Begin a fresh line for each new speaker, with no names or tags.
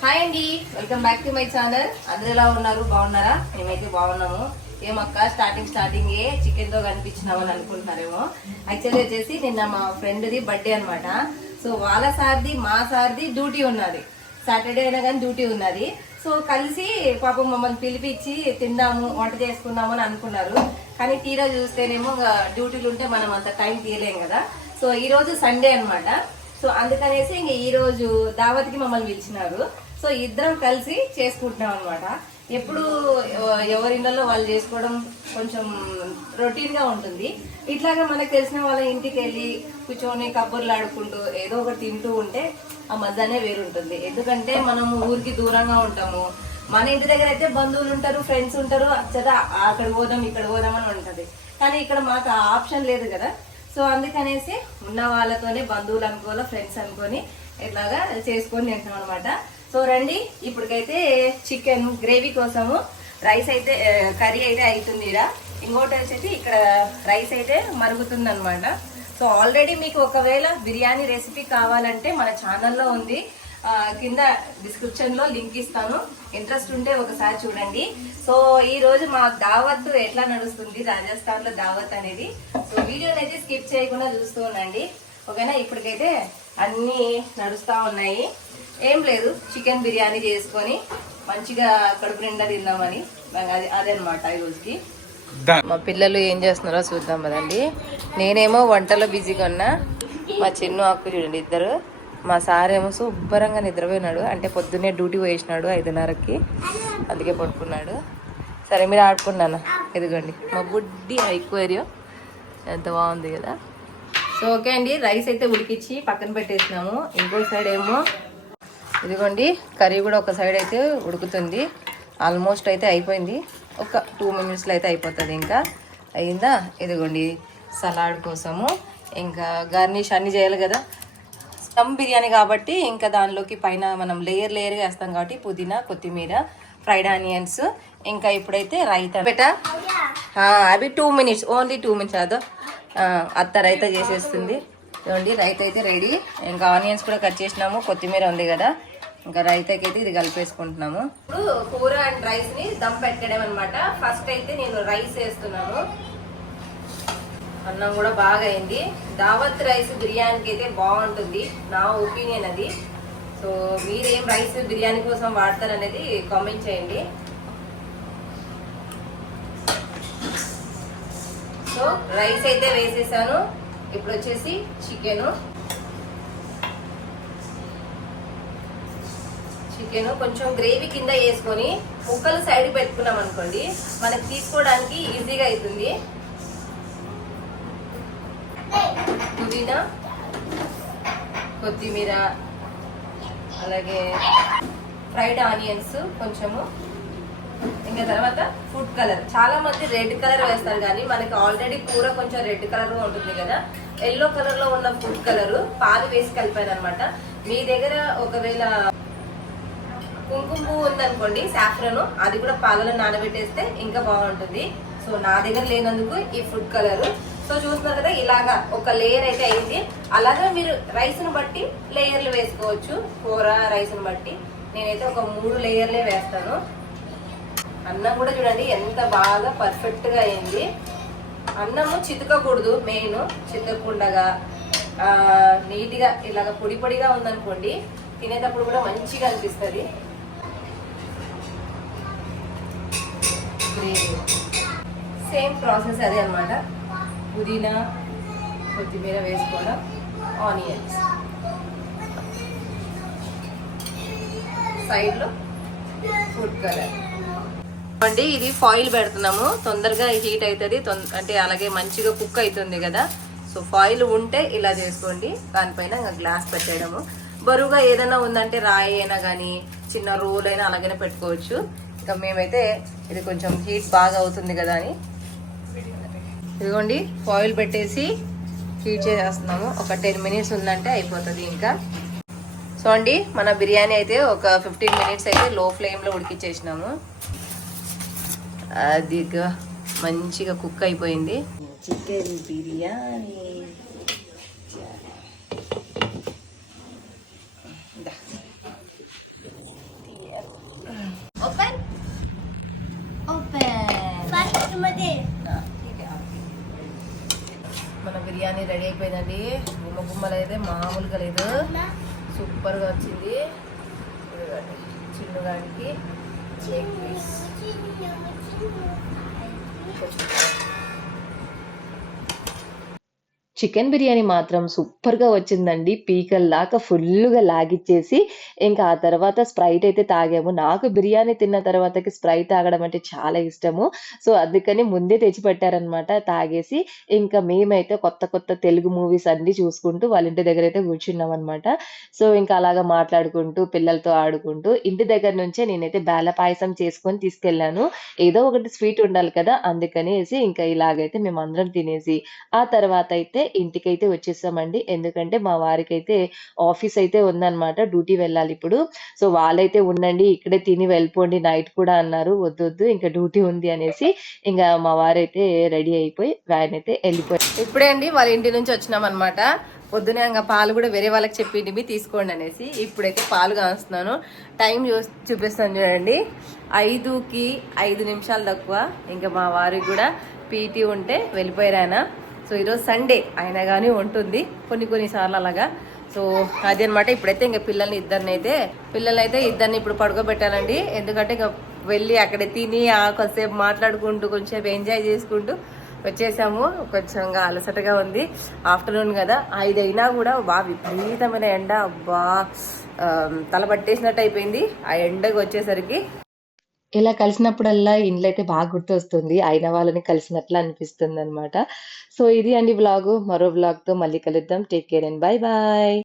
Hi అండి. Welcome back to my channel. అందరు ఎలా ఉన్నారు? బాగున్నారా? మేమైతే బాగున్నాము. ఏమక్క స్టార్టింగ్ స్టార్టింగ్ ఏ చికెన్తో కనిపించినావు అని అనుకుంటున్నారేమో. యాక్చువల్లీ వచ్చేసి నిన్న మా ఫ్రెండ్ది బర్త్డే అనమాట సో వాళ్ళ సార్ది మా సార్ది డ్యూటీ ఉన్నది. సాటర్డే అయినా కానీ డ్యూటీ ఉన్నది. సో కలిసి పాపం మమ్మల్ని పిలిపించి తిందాము వంట చేసుకుందాము అని అనుకున్నారు. కానీ తీరా చూస్తేనేమో ఇంకా డ్యూటీలు ఉంటే మనం అంత టైం తీయలేం కదా. సో ఈ రోజు సండే అనమాట సో అందుకనేసి ఇంక ఈరోజు దావత్కి మమ్మల్ని పిలిచినారు. సో ఇద్దరం కలిసి చేసుకుంటున్నాం అనమాట ఎప్పుడు ఎవరిళ్ళలో ఎవరి వాళ్ళు చేసుకోవడం కొంచెం రొటీన్గా ఉంటుంది. ఇట్లాగా మనకు తెలిసిన వాళ్ళ ఇంటికి వెళ్ళి కూర్చొని కబుర్లు ఆడుకుంటూ ఏదో ఒకటి తింటూ ఉంటే ఆ మజానే వేరుంటుంది. ఎందుకంటే మనం ఊరికి దూరంగా ఉంటాము. మన ఇంటి దగ్గర అయితే బంధువులు ఉంటారు ఫ్రెండ్స్ ఉంటారు అచ్చదా అక్కడ పోదాం ఇక్కడ పోదాం అని ఉంటుంది. కానీ ఇక్కడ మాకు ఆ ఆప్షన్ లేదు కదా. సో అందుకనేసి ఉన్న వాళ్ళతోనే బంధువులు అనుకోవాలా ఫ్రెండ్స్ అనుకొని ఇట్లాగా చేసుకొని తింటాం అనమాట సో రండి ఇప్పటికైతే చికెన్ గ్రేవీ కోసము రైస్ అయితే కర్రీ అయితే అవుతుంది ఇంకోటి వచ్చేసి ఇక్కడ రైస్ అయితే మరుగుతుంది అనమాట సో ఆల్రెడీ మీకు ఒకవేళ బిర్యానీ రెసిపీ కావాలంటే మన ఛానల్లో ఉంది. కింద డిస్క్రిప్షన్లో లింక్ ఇస్తాను. ఇంట్రెస్ట్ ఉంటే ఒకసారి చూడండి. సో ఈ రోజు మా దావత్ ఎట్లా నడుస్తుంది రాజస్థాన్లో దావత్ అనేది. సో వీడియోని అయితే స్కిప్ చేయకుండా చూస్తూ ఉండండి. ఓకేనా? ఇప్పటికైతే అన్నీ నడుస్తూ ఉన్నాయి. ఏం లేదు చికెన్ బిర్యానీ చేసుకొని మంచిగా కడుపు నిండా తిందామని అది అదనమాట ఈ రోజుకి మా పిల్లలు ఏం చేస్తున్నారో చూద్దాం కదండి నేనేమో వంటలో బిజీగా ఉన్నా మా చిన్ను అక్కు చూడండి ఇద్దరు. మా సార్ ఏమో శుభ్రంగా నిద్రపోయినాడు. అంటే పొద్దున్నే డ్యూటీ వేసినాడు ఐదున్నరకి. అందుకే పడుకున్నాడు. సరే మీరు ఆడుకున్నాను? ఇదిగోండి. మా బుడ్డి ఐక్వేరియం. ఎంత బాగుంది కదా. సో ఓకే అండి. రైస్ అయితే ఉడికిచ్చి పక్కన పెట్టేసినాము. ఇంకో సైడ్ ఏమో ఇదిగోండి కర్రీ కూడా ఒక సైడ్ అయితే ఉడుకుతుంది. ఆల్మోస్ట్ అయితే అయిపోయింది. ఒక టూ మినిట్స్లో అయితే అయిపోతుంది ఇంకా. అయిందా? ఇదిగోండి సలాడ్ కోసము. ఇంకా గార్నిష్ అన్ని చేయాలి కదా. దమ్ బిర్యానీ కాబట్టి ఇంకా దానిలోకి పైన మనం లేయర్ లేయర్గా వేస్తాం కాబట్టి పుదీనా కొత్తిమీర ఫ్రైడ్ ఆనియన్స్ ఇంకా ఇప్పుడైతే రైతా. బేటా అవి two minutes only two minutes అదో. అత్త రైతా చేసేస్తుంది. చూడండి రైతా అయితే రెడీ ఇంకా ఆనియన్స్ కూడా కట్ చేసినాము కొత్తిమీర ఉంది కదా. ఇంకా రైతాకి అయితే ఇది కలిపేసుకుంటున్నాము. ఇప్పుడు కూర అండ్ రైస్ని దమ్ పెట్టడం అనమాట ఫస్ట్ అయితే నేను రైస్ వేస్తున్నాను. అన్నం కూడా బాగా అయింది దావత్ రైస్ బిర్యానీకి అయితే బాగుంటుంది. నా ఒపీనియన్ అది. సో మీరేం రైస్ బిర్యానీ కోసం వాడతారనేది కామెంట్ చేయండి. సో రైస్ అయితే వేసేసాను. ఇప్పుడు వచ్చేసి చికెను చికెన్ కొంచెం గ్రేవీ కింద వేసుకొని ముక్కలు సైడ్ పెట్టుకున్నాం అనుకోండి మనకి తీసుకోవడానికి ఈజీగా అవుతుంది. పుదీనా కొత్తిమీర అలాగే ఫ్రైడ్ ఆనియన్స్ కొంచెము. ఇంకా తర్వాత ఫుడ్ కలర్. చాలా మంది రెడ్ కలర్ వేస్తారు కానీ మనకి ఆల్రెడీ కూర కొంచెం రెడ్ కలర్ ఉంటుంది కదా. ఎల్లో కలర్లో ఉన్న ఫుడ్ కలర్ పాలు వేసి కలిపాను అనమాట మీ దగ్గర ఒకవేళ కుంకుమ పువ్వు ఉందనుకోండి సాఫ్రను అది కూడా పాలలో నానబెట్టేస్తే ఇంకా బాగుంటుంది. సో నా దగ్గర లేనందుకు ఈ ఫుడ్ కలర్ సో చూస్తున్నారు కదా ఇలాగా ఒక లేయర్ అయితే అయింది. అలాగే మీరు రైస్ను బట్టి లేయర్లు వేసుకోవచ్చు. కూర రైస్ను బట్టి. నేనైతే ఒక మూడు లేయర్లే వేస్తాను. అన్నం కూడా చూడండి ఎంత బాగా పర్ఫెక్ట్గా అయింది. అన్నము చితకకూడదు మెయిన్ చితకకుండగా నీట్గా ఇలాగ పొడి పొడిగా ఉందనుకోండి తినేటప్పుడు కూడా మంచిగా అనిపిస్తుంది. సేమ్ ప్రాసెస్ అదే అన్నమాట. పుదీనా కొత్తిమీర వేసుకోవడం ఆనియన్స్. సైడ్లో ఫుడ్ కలర్. అండి ఇది ఫాయిల్ పెడుతున్నాము. తొందరగా హీట్ అవుతుంది. తొం- అంటే అలాగే మంచిగా కుక్ అవుతుంది కదా. సో ఫాయిల్ ఉంటే ఇలా చేసుకోండి. దానిపైన ఇంకా గ్లాస్ పెట్టేయడము. బరువుగా ఏదైనా ఉందంటే రాయి అయినా కానీ చిన్న రోల్ అయినా అలాగనే పెట్టుకోవచ్చు. ఇంకా మేమైతే ఇది కొంచెం హీట్ బాగా అవుతుంది కదా అని. ఇదిగోండి ఫాయిల్ పెట్టేసి హీట్ చేసేస్తున్నాము. ఒక టెన్ మినిట్స్ ఉందంటే అయిపోతుంది ఇంకా. సో అండి మన బిర్యానీ అయితే ఒక ఫిఫ్టీన్ మినిట్స్ అయితే లో ఫ్లేమ్లో ఉడికిచ్చేసినాము. అదిగా మంచిగా కుక్ అయిపోయింది. చికెన్ బిర్యానీ. బిర్యానీ రెడీ అయిపోయిందండి. గుమ్మ గుమ్మలు అయితే మామూలుగా లేదు. సూపర్గా వచ్చింది. చిన్నగాడికి లెగ్ పీస్. చికెన్ బిర్యానీ మాత్రం సూపర్గా వచ్చిందండి. పీకల్లాగా ఫుల్గా లాగిచ్చేసి ఇంకా ఆ తర్వాత స్ప్రైట్ అయితే తాగాము. నాకు బిర్యానీ తిన్న తర్వాతకి స్ప్రైట్ తాగడం అంటే చాలా ఇష్టము. సో అందుకని ముందే తెచ్చిపెట్టారనమాట తాగేసి ఇంకా మేమైతే కొత్త కొత్త తెలుగు మూవీస్ అన్ని చూసుకుంటూ వాళ్ళ ఇంటి దగ్గర అయితే కూర్చున్నాం అనమాట సో ఇంకా అలాగా మాట్లాడుకుంటూ పిల్లలతో ఆడుకుంటూ ఇంటి దగ్గర నుంచే నేనైతే బేల పాయసం చేసుకొని తీసుకెళ్ళాను. ఏదో ఒకటి స్వీట్ ఉండాలి కదా అందుకనేసి ఇంకా ఇలాగైతే మేము అందరం తినేసి ఆ తర్వాత అయితే ఇంటికైతే వచ్చేసామండి. ఎందుకంటే మా వారికైతే ఆఫీస్ అయితే ఉందన్నమాట డ్యూటీ వెళ్ళాలి ఇప్పుడు. సో వాళ్ళైతే ఉండండి ఇక్కడే తిని వెళ్ళిపోండి నైట్ కూడా అన్నారు వద్దు వద్దు ఇంకా డ్యూటీ ఉంది అనేసి ఇంకా మా వారైతే రెడీ అయిపోయి వ్యాన్ అయితే వెళ్ళిపోయారు ఇప్పుడే అండి వాళ్ళ ఇంటి నుంచి వచ్చినాం అనమాట పొద్దునే ఇంకా పాలు కూడా వేరే వాళ్ళకి చెప్పింది తీసుకోండి అనేసి ఇప్పుడైతే పాలు కాస్తున్నాను. టైం చూ చూపిస్తాను చూడండి. ఐదుకి ఐదు నిమిషాలు తక్కువ. ఇంకా మా వారికి కూడా పీటీ ఉంటే వెళ్ళిపోయారు ఆయన. సో ఈరోజు సండే అయినా కానీ ఉంటుంది. కొన్ని కొన్ని సార్లు అలాగా. సో అది అనమాట ఇప్పుడైతే ఇంకా పిల్లల్ని ఇద్దరిని అయితే పిల్లల్ని అయితే ఇద్దరిని ఇప్పుడు పడుకోబెట్టాలండి. ఎందుకంటే ఇంకా వెళ్ళి అక్కడ తిని ఆ కొంతసేపు మాట్లాడుకుంటూ కొంచెం ఎంజాయ్ చేసుకుంటూ వచ్చేసాము. కొంచెం అలసటగా ఉంది. ఆఫ్టర్నూన్ కదా. ఐదైనా కూడా బాగా విపరీతమైన ఎండ. అబ్బా తల పట్టేసినట్టు అయిపోయింది. ఆ ఎండకు వచ్చేసరికి ఇలా కలిసినప్పుడల్లా ఇండ్లు అయితే బాగా గుర్తొస్తుంది. అయిన వాళ్ళని కలిసినట్లు అనిపిస్తుంది అనమాట సో ఇది అండి వ్లాగ్. మరో వ్లాగ్తో మళ్ళీ కలుద్దాం. Take care and bye bye.